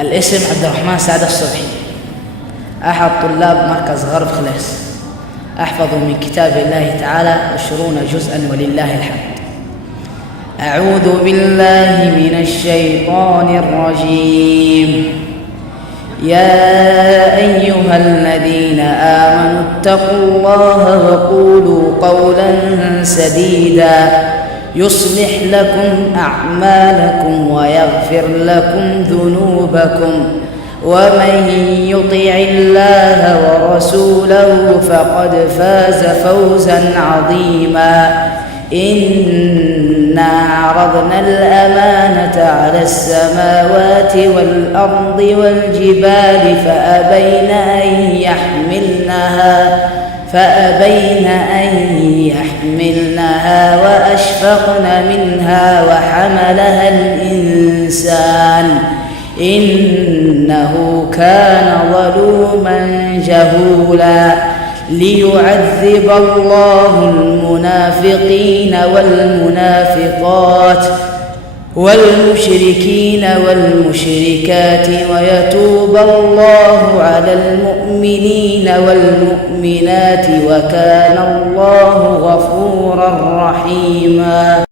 الاسم عبد الرحمن سعد الصبحي، أحد طلاب مركز غرب خلاص، أحفظ من كتاب الله تعالى 20 جزءا ولله الحمد. أعوذ بالله من الشيطان الرجيم. يا أيها الذين آمنوا اتقوا الله وقولوا قولا سديدا يصلح لكم أعمالكم ويغفر لكم ذنوبكم، ومن يطع الله ورسوله فقد فاز فوزا عظيما. إنا عرضنا الأمانة على السماوات والأرض والجبال فأبين أن يحملنها وأشفقن منها وحملها الإنسان إنه كان ظلوما جهولا. ليعذب الله المنافقين والمنافقات والمشركين والمشركات ويتوب الله على المؤمنين والمؤمنات، وكان الله غفورا رحيما.